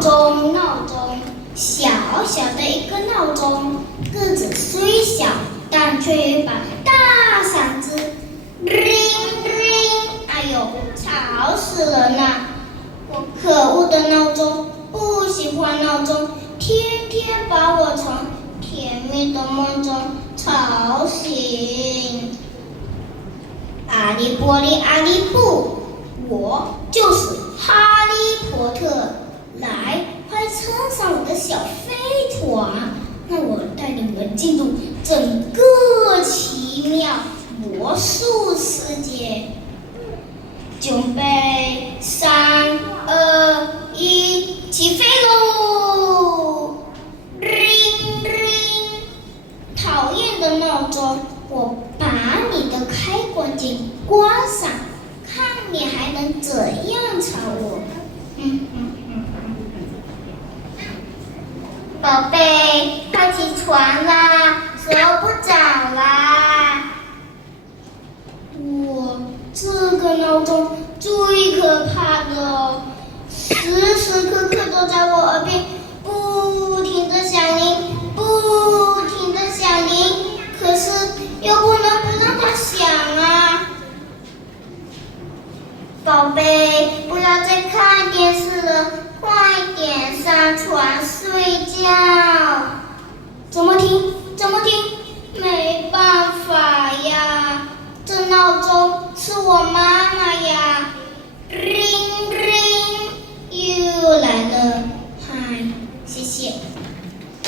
闹钟，小小的一个闹钟，个子虽小，但却有一把大嗓子，ring，哎呦，吵死人了！我可恶的闹钟，不喜欢闹钟，天天把我从甜蜜的梦中吵醒。阿里波利阿里布，我就是哈利波特。来，快乘上我的小飞船，让我带领你们进入整个奇妙魔术世界。准备，3、2、1，起飞喽！ring ring， 讨厌的闹钟，我把你的开关键关上，看你还能怎样吵我？宝贝，快起床啦，睡不着啦！我这个闹钟最可怕的哦，时时刻刻都在我耳边不停的响铃，不停的响铃，可是又不能不让它响啊！宝贝，不要再看电视了，快点上床睡觉。怎么停？